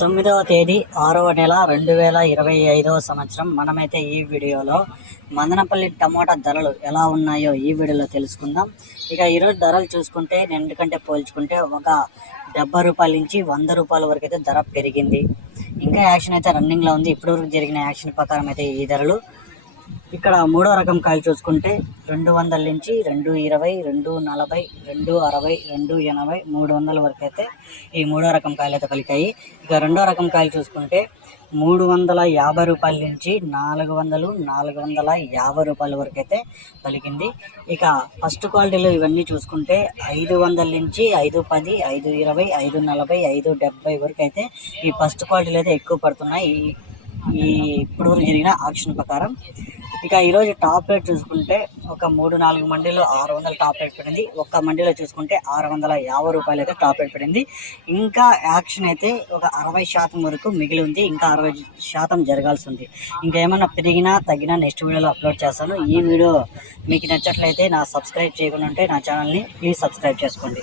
తొమ్మిదవ తేదీ ఆరవ నెల రెండు వేల ఇరవై ఐదవ సంవత్సరం. మనమైతే ఈ వీడియోలో మదనపల్లి టమోటా ధరలు ఎలా ఉన్నాయో ఈ వీడియోలో తెలుసుకుందాం. ఇక ఈరోజు ధరలు చూసుకుంటే నిన్నటికంటే పోల్చుకుంటే ఒక డెబ్బై రూపాయల నుంచి వంద రూపాయల వరకు అయితే ధర పెరిగింది. ఇంకా యాక్షన్ అయితే రన్నింగ్లో ఉంది. ఇప్పటివరకు జరిగిన యాక్షన్ ప్రకారం అయితే ఈ ధరలు ఇక్కడ మూడో రకం కాయలు చూసుకుంటే రెండు వందల నుంచి రెండు ఇరవై రెండు నలభై రెండు అరవై రెండు ఎనభై మూడు వందల వరకు అయితే ఈ మూడో రకం కాయలు అయితే పలికాయి. ఇక రెండో రకం కాయలు చూసుకుంటే మూడు వందల యాభై రూపాయల నుంచి నాలుగు వందలు నాలుగు వందల యాభై రూపాయల వరకు అయితే పలికింది. ఇక ఫస్ట్ క్వాలిటీలో ఇవన్నీ చూసుకుంటే ఐదు వందల నుంచి ఐదు పది ఐదు ఇరవై ఐదు నలభై ఐదు డెబ్బై వరకు అయితే ఈ ఫస్ట్ క్వాలిటీలు అయితే ఎక్కువ పడుతున్నాయి. ఈ- ఇప్పుడు జరిగిన ఆక్షన్ ప్రకారం. ఇక ఈరోజు టాప్ రేట్ చూసుకుంటే ఒక మూడు నాలుగు మండీలో ఆరు వందల టాప్ రేట్ పడింది. ఒక్క మండీలో చూసుకుంటే ఆరు వందల యాభై రూపాయలు అయితే టాప్ రేట్ పడింది. ఇంకా యాక్షన్ అయితే ఒక అరవై శాతం వరకు మిగిలి ఉంది. ఇంకా అరవై శాతం జరగాల్సి ఉంది. ఇంకా ఏమైనా పెరిగినా తగ్గినా నెక్స్ట్ వీడియోలో అప్లోడ్ చేస్తాను. ఈ వీడియో మీకు నచ్చట్లయితే నా సబ్స్క్రైబ్ చేయకుండా ఉంటే నా ఛానల్ని ప్లీజ్ సబ్స్క్రైబ్ చేసుకోండి.